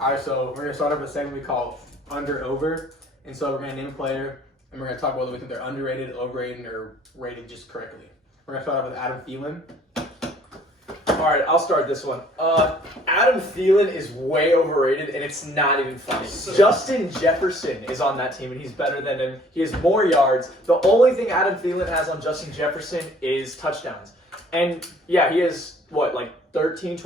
All right, so we're gonna start off with a segment we call Under Over, and so we're gonna name a player, and we're gonna talk about whether we think they're underrated, overrated, or rated just correctly. We're gonna start off with Adam Thielen. All right, I'll start this one. Adam Thielen is way overrated, and it's not even funny. Justin Jefferson is on that team, and he's better than him. He has more yards. The only thing Adam Thielen has on Justin Jefferson is touchdowns. And, yeah, he has, 12, 13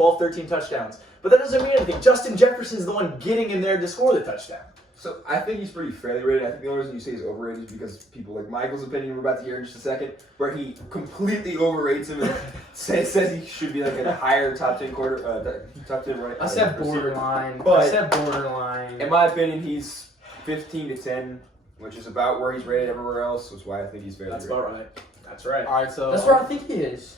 touchdowns. But that doesn't mean anything. Justin Jefferson's the one getting in there to score the touchdown. So I think he's pretty fairly rated. I think the only reason you say he's overrated is because people like Michael's opinion we're about to hear in just a second, where he completely overrates him and says he should be like a higher top 10 top 10 running. I said borderline. In my opinion, he's 15 to 10, which is about where he's rated everywhere else. That's why I think he's fairly rated. That's about right. That's right. All right, so That's where I think he is.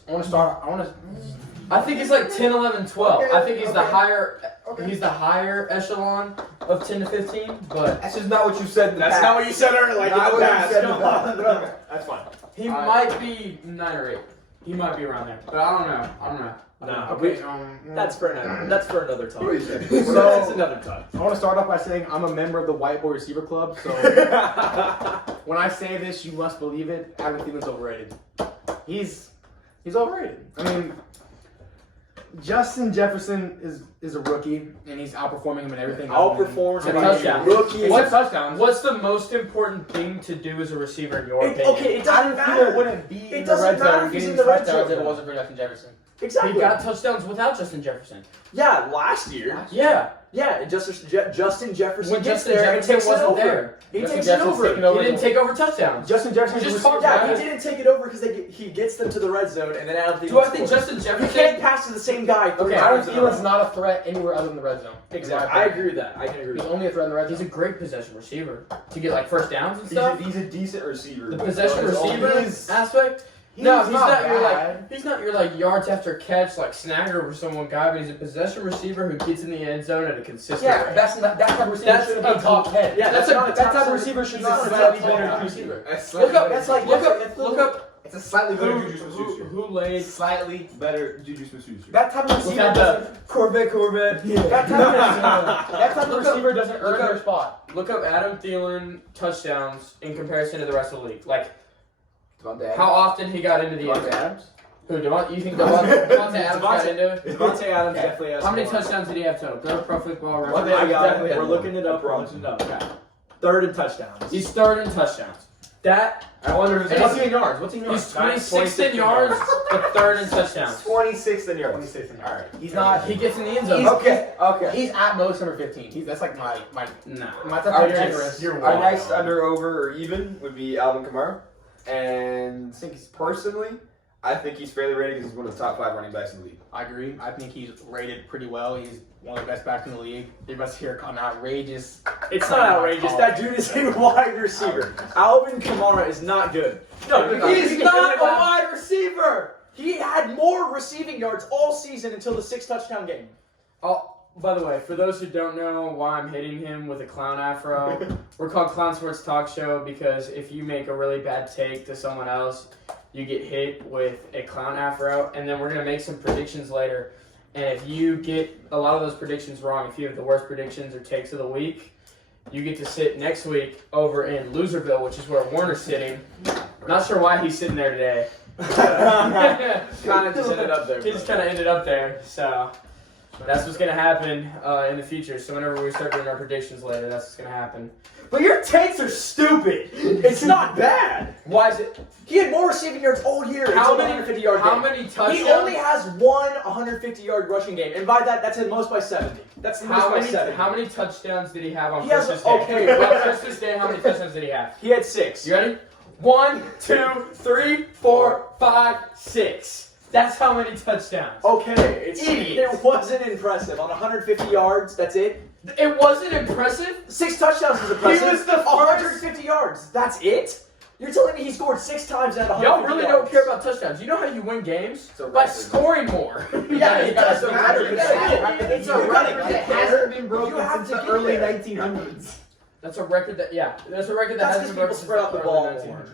I think he's like 10, 11, 12. Okay, I think he's the okay. higher. Okay. He's the higher echelon of 10 to 15, but That's just not what you said in the That's past. not what you said earlier. Like Not in the what you past. said in the Come past. on. Okay. That's fine. he might be 9 or 8. He might be around there, but I don't know. Nah, okay. that's for another time. What you said. So that's another time. I want to start off by saying I'm a member of the White Boy Receiver Club, so when I say this, you must believe it. Adam Thielen's overrated. He's overrated. I mean, Justin Jefferson is a rookie, and he's outperforming him in everything. Outperforms him. him. Touchdowns. Rookie. What's touchdowns? What's the most important thing to do as a receiver in your opinion? Okay, it doesn't Adam matter. Thielen wouldn't be It in the doesn't red matter zone if he's getting in the red touchdowns zone. if it wasn't for Justin Jefferson. Exactly. He got touchdowns without Justin Jefferson. Yeah, last year. Yeah. Yeah, and Justin Jefferson When gets Justin there and Jefferson takes it wasn't over. there. He Justin takes Jefferson's it over. taking over. He didn't take over touchdowns. Justin Jefferson Just was talked Yeah, about he didn't take it over because he gets them to the red zone, and then Adam Thielen Do I think scores. Justin You Jefferson? can't pass to the same guy. Okay, three Adam times in a row. Thielen's not a threat anywhere other than the red zone. Exactly. I agree with that. I can agree with He's that. only a threat in the red He's a zone. great possession receiver to get like first downs and stuff. He's a decent receiver. The but possession that's all receiver he is. aspect. No, he's not your bad. he's not your yards after catch like snagger over someone guy, but he's a possession receiver who gets in the end zone at a consistent Yeah, rate. that type of receiver That's shouldn't a be top 10. Yeah, That's not a- a That top type of seven. receiver should He's be not a slightly top better 10 receiver. Look up, look up It's a slightly better Juju who Smith-Schuster. who laid Slightly. Better Juju Smith-Schuster. That type of receiver without doesn't. the Corvette. That type of Look up- receiver doesn't look earn up- their spot. Look up Adam Thielen touchdowns in comparison to the rest of the league. Like Devontae how often he got into the end Devontae zone. Adams? Who you think Devontae Adams got into it? Devontae Adams definitely has How many more. touchdowns did he have total? Go to Pro Football One Reference. day I got definitely it. have We're more. looking it up. I promise. We're looking it up. Third in touchdowns. He's third in touchdowns. That I wonder And what's he in yards? What's he in he's yards? 26th in yards, but third in touchdowns. 26th in yards. 26 in yards. Alright. He's not. He gets in the end zone. Okay. He's at most number 15. That's like my Nah. top Our player next, interest. You're our wild. next under, over, or even would be Alvin Kamara. And I think he's personally, I think he's fairly rated because he's one of the top 5 running backs in the league. I agree. I think he's rated pretty well. He's one of the best backs in the league. You're about to hear an outrageous. It's not outrageous. That dude is a wide receiver. Alvin Kamara is not good. No, He's not a wide receiver. He had more receiving yards all season until the 6 touchdown game. Oh, by the way, for those who don't know why I'm hitting him with a clown afro, we're called Clown Sports Talk Show because if you make a really bad take to someone else, you get hit with a clown afro, and then we're going to make some predictions later. And if you get a lot of those predictions wrong, if you have the worst predictions or takes of the week, you get to sit next week over in Loserville, which is where Warner's sitting. Not sure why he's sitting there today. Kind of just ended up there. He just kind of ended up there, so that's what's going to happen in the future. So whenever we start doing our predictions later, that's what's going to happen. But your takes are stupid. It's not bad. Why is it? He had more receiving yards all year. How until the many- 150 yard How game. many touchdowns? He only has one 150-yard rushing game, and by that, that's the most by 70. That's the most How by many, 70. how many touchdowns did he have on He has- Christmas Day? okay. On Christmas Day, how many touchdowns did he have? He had 6. You ready? 1, 2, 3, 4, 5, 6. That's how many touchdowns. Okay, Idiot. it wasn't impressive. On 150 yards, that's it. It wasn't impressive? 6 touchdowns is impressive. He was the first- 150 yards. That's it? You're telling me he scored 6 times at 150 Y'all really yards? don't care about touchdowns. You know how you win games? It's a By record. scoring more. Yeah, it gotta doesn't be matter. record. You gotta get it. It's a You gotta record get that there. hasn't been broken You have since to the get early there. 1900s. That's a record that, that's a record that That's hasn't 'cause been broken people spread out the since ball early more. 1900s.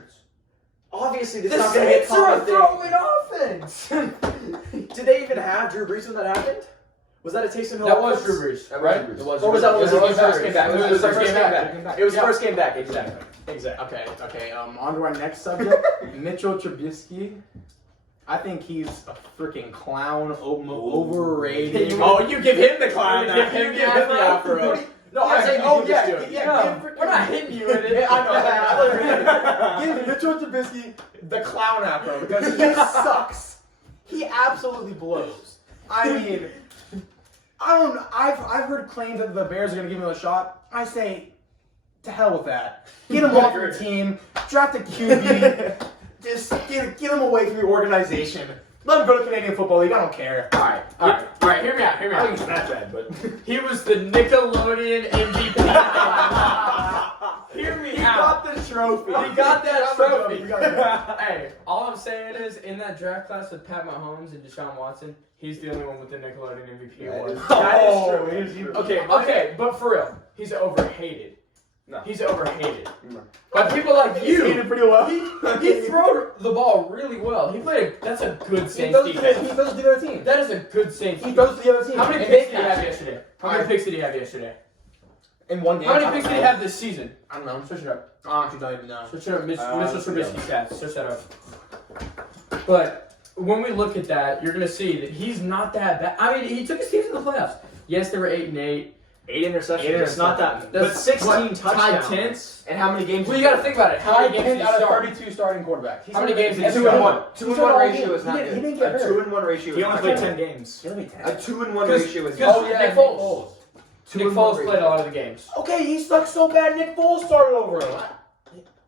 Obviously, this The is not going to be a Saints are common throwing thing. offense. Did they even have Drew Brees when that happened? Was that a Taysom Hill? That was offense? Drew Brees, That right? was Drew Brees. It was Or was that when Drew he Brees. first came back? It was It was the first first game game back. back. It was the first game back. Exactly. Okay. On to our next subject. Mitchell Trubisky. I think he's a freaking clown, overrated. Oh, you give him the clown. You now. give him You the afro. No, I'm saying, oh, you yeah, give this to him. yeah. We're not hitting you with it. Yeah, I know. Give Mitchell Trubisky the clown afro because he sucks. He absolutely blows. I mean, I've heard claims that the Bears are going to give him a shot. I say, to hell with that. Get him off your team. Draft a QB. Just get him away from your organization. Let him go to Canadian Football League. I don't care. All right. Hear me out. I don't think he's that bad, but He was the Nickelodeon MVP. Hear me he out. got the trophy. He got that trophy. He got the Hey, all I'm saying is, in that draft class with Pat Mahomes and Deshaun Watson, he's the only one with the Nickelodeon MVP award. That is true. Okay, but for real, he's overhated. No. He's overhated. No. By people like He did you. it pretty well. He threw the ball really well. That's a good He Saints throws to defense. the other team. That is a good Saints He defense. throws to the other team. How many And picks they did he have catch it. yesterday? How many picks did he have yesterday? In one game? How many picks did he have this season? I don't know. Switch it up. I actually don't even know. Switch it up. Mitchell let's Trubisky stats. Switch that up. But when we look at that, you're going to see that he's not that bad. I mean, he took his team to the playoffs. Yes, they were 8-8. 8 interceptions. Eight It's not that. But That's 16 what, touchdowns. tied 10th. And how many games? Well, you got to think about it. How many games did he out of start? 32 starting quarterbacks? How many games did he Two and start? one. 2-1 ratio is not He good. didn't get A hurt. 2-1 ratio. He is only not played good. 10 games. He only played 10. A 2-1 Because- ratio is because- good. Nick Foles. Nick 2-1 Foles ratio. played a lot of the games. Okay, he sucked so bad. Nick Foles started over him.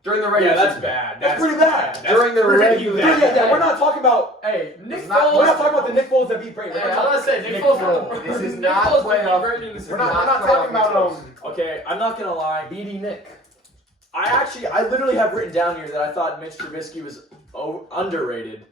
During the regular Yeah, that's season. bad. That's pretty bad. During the regular Yeah, we're not talking about. Hey, Nick It's not- Foles. We're not talking about the Nick Foles that beat Brady. Hey, I was gonna say Nick Foles. This is Nick not Foles playoff. ratings. We're not talking about Okay, I'm not gonna lie. BD Nick. I literally have written down here that I thought Mitch Trubisky was underrated,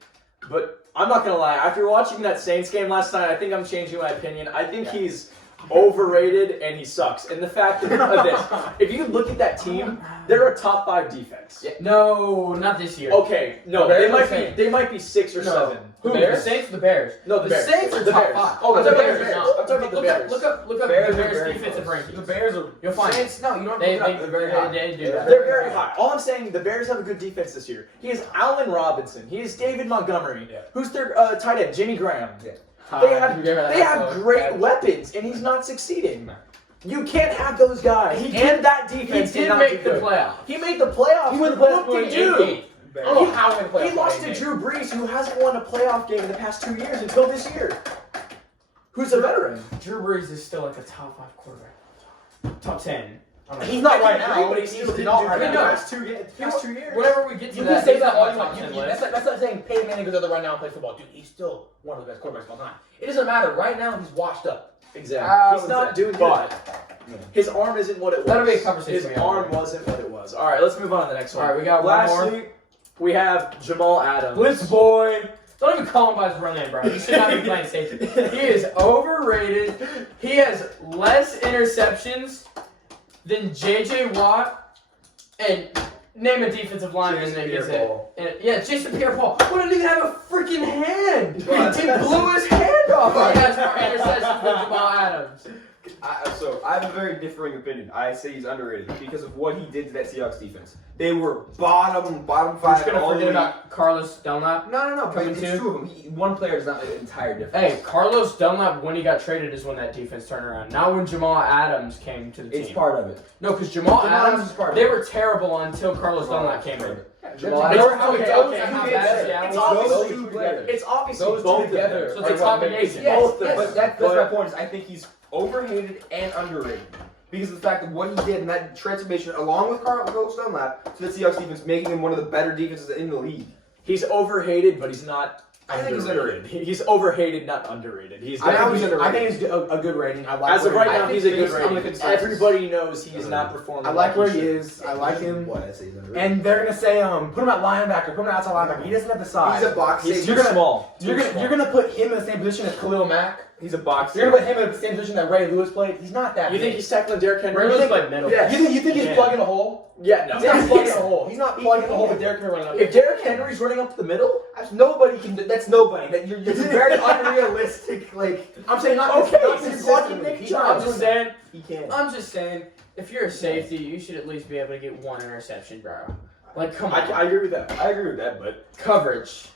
but I'm not gonna lie. After watching that Saints game last night, I think I'm changing my opinion. I think he's overrated and he sucks. And the fact of this, if you look at that team, they're a top 5 defense. No, not this year. Okay, no, The Bears they might or Saints? be 6 or 7. Who? The The Bears? Saints or the Bears? No, The Bears. Saints are The top Bears. 5. Oh, I'm the talking about Bears. the Bears. No. I'm talking about the Look Bears. up Bears the are Bears very defensive close. rankings. The Bears are. You'll find it. Saints, no, you don't They have to look it up. They're very high. do that. They're very high. All I'm saying, the Bears have a good defense this year. He has Allen Robinson. He has David Montgomery. Yeah. Who's their tight end? Jimmy Graham. Yeah. They have great weapons, and he's not succeeding. You can't have those guys. He and that He defense did not make do the good. playoffs. He made the playoffs. He went to but the playoffs what did going he do? 8-8. I don't know how he went to the playoffs He lost to 8-8. Drew Brees, who hasn't won a playoff game in the past 2 years until this year. Who's a veteran? Drew Brees is still like a top 5 quarterback. Top 10. I don't know. He's not right I agree, now, but he he's still didn't not do right good in now. the past 2 years. Whenever we get to You that, can say he's that on all my you top want. 10 You- list. That's like saying Peyton Manning goes out there right now and plays football. Dude, he's still one of the best quarterbacks of all time. It doesn't matter. Right now, he's washed up. Exactly. He's not doing good. His arm isn't what it was. That'll be a conversation His we have arm later. wasn't what it was. All right, let's move on to the next one. All right, we got one more. Lastly, we have Jamal Adams. Blitz boy. Don't even call him by his real name, bro. He should not be playing safety. He is overrated. He has less interceptions than J.J. Watt and name a defensive lineman Jason that gets it. Pierre-Paul. And, yeah, Jason Pierre-Paul. Who didn't even have a freaking hand? He Well, blew his hand off. He has more interceptions than Jamal Adams. So I have a very differing opinion. I say he's underrated because of what he did to that Seahawks defense. They were bottom We're 5 just gonna all forget league. about Carlos Dunlap. No. But Coming it's too? 2 of them. One player does not make an entire difference. Hey, Carlos Dunlap, when he got traded, is when that defense turned around. Not when Jamal Adams came to the team. It's part of it. No, because Jamal Jamal Adams Adams, is part of they it. were terrible until Carlos Dunlap came in. Jamal Adams- Adams- okay, those okay, two how together. bad is he? It's Those obviously two together. It's obviously Those two both together. of So them. it's a combination. Yes, Both of yes, them. but that's But- my point. Is I think he's overhated and underrated because of the fact of what he did in that transformation, along with Carlos Dunlap, to the Seahawks defense, making him one of the better defenses in the league. He's overhated, but he's not. I think he's underrated. He's overrated, not underrated. He's I think think he's underrated. he's a good rating. I like as of where right he- now, I he's a think good based on the rating. consensus- Everybody knows he is not performing. I like where he should. is. I like him. What I say he's underrated. And they're gonna say, put him at linebacker, put him outside linebacker. He doesn't have the size. He's a box He's safety. too You're gonna- small. You're gonna put him in the same position as Khalil Mack. He's a boxer. You're gonna put him in the same position that Ray Lewis played. He's not that. You think big. he's tackling Derrick Henry? Ray Lewis played middle. Yeah. You think he's Yeah. plugging a hole? Yeah, no. He's not He plugging a isn't. hole. He's not plugging a hole with Derrick Henry running up. If Derrick Henry's running up the middle, Nobody can. That's nobody. That you're very unrealistic. Like I'm saying not Okay, not he's consistently. plugging Nick He's Chubb. not I'm just doing that. saying. he can't. I'm just saying. If you're a safety, you should at least be able to get one interception, bro. Like, come on. I agree with that. I agree with that, but Coverage.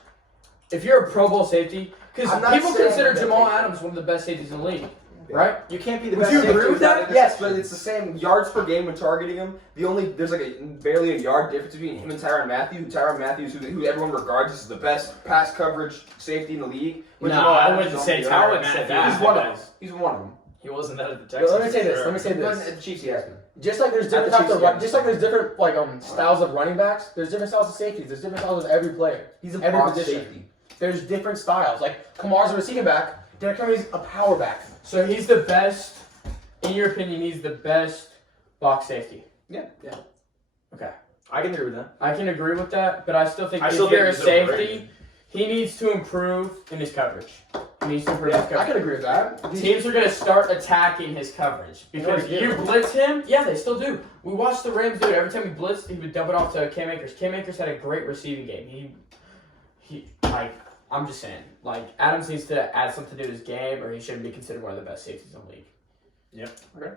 If you're a Pro Bowl safety, because I'm not people saying consider that Jamal they- Adams one of the best safeties in the league, right? You can't be the Would best you safety agree with without that? it. Yes, but it's the same yards per game when targeting him. There's like barely a yard difference between him and Tyrann Mathieu. Tyrann Matthew, who everyone regards as the best pass coverage safety in the league. With No, Jamal I Adams wouldn't on say the I other. wouldn't say Tyrann that. He's one of them. He's one of them. He wasn't that at the Yo, Texans. let me say this. Let me say He this. wasn't at the Chiefs, he has been. Just like there's different At the types of Chiefs, run, yeah. just like there's different styles of running backs. There's different styles of safeties. There's different styles of every player. He's a Every box position. safety. There's different styles. Like Kamar's a receiving back. Derrick Henry's a power back. So he's the best, in your opinion, he's the best box safety. Yeah. Okay. I can agree with that. I can agree with that, but I still think I if still you're a think he's overrated. safety, he needs to improve in his coverage. He needs to improve his I coverage. can agree with that. Teams are going to start attacking his coverage because Yeah. you blitz him. Yeah, they still do. We watched the Rams do it. Every time he blitzed, he would dump it off to Cam Akers. Cam Akers had a great receiving game. I'm just saying, Adams needs to add something to his game, or he shouldn't be considered one of the best safeties in the league. Yep. Okay.